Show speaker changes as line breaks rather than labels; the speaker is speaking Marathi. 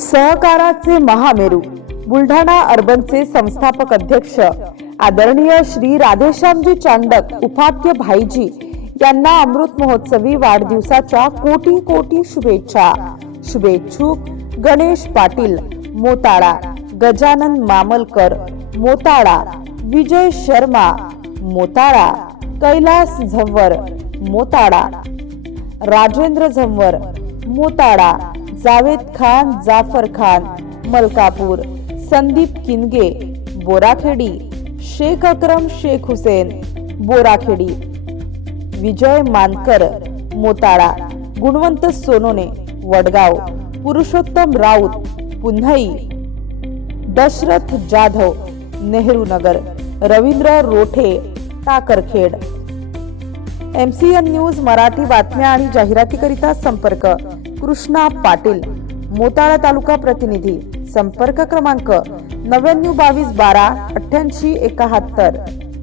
सहकाराचे महामेरू. बुलढाणा अर्बनचे संस्थापक अध्यक्ष. आदरणीय श्री राधेश्यामजी चांडक उपाध्य भाईजी यांना अमृत महोत्सवी वाढदिवसाच्या कोटी कोटी शुभेच्छा. शुभेच्छुक गणेश पाटील मोताळा गजानन मामलकर मोताळा विजय शर्मा मोताळा कैलास झव्वर मोताळा राजेंद्र झंवर मोताळा जावेद खान जाफर खान मलकापूर संदीप किनगे बोराखेडी शेख अक्रम शेख हुसेन बोराखेडी विजय मानकर मोताळा गुणवंत सोनोने वडगाव पुरुषोत्तम राऊत पुन्हई दशरथ जाधव नेहरू नगर रवींद्र रोठे टाकरखेड. एन न्यूज मराठी बातम्या आणि जाहिरातीकरिता संपर्क कृष्णा पाटील मोताळा तालुका प्रतिनिधी संपर्क क्रमांक नव्याण्णव बावीस बारा अठ्ठ्याऐंशी एकाहत्तर.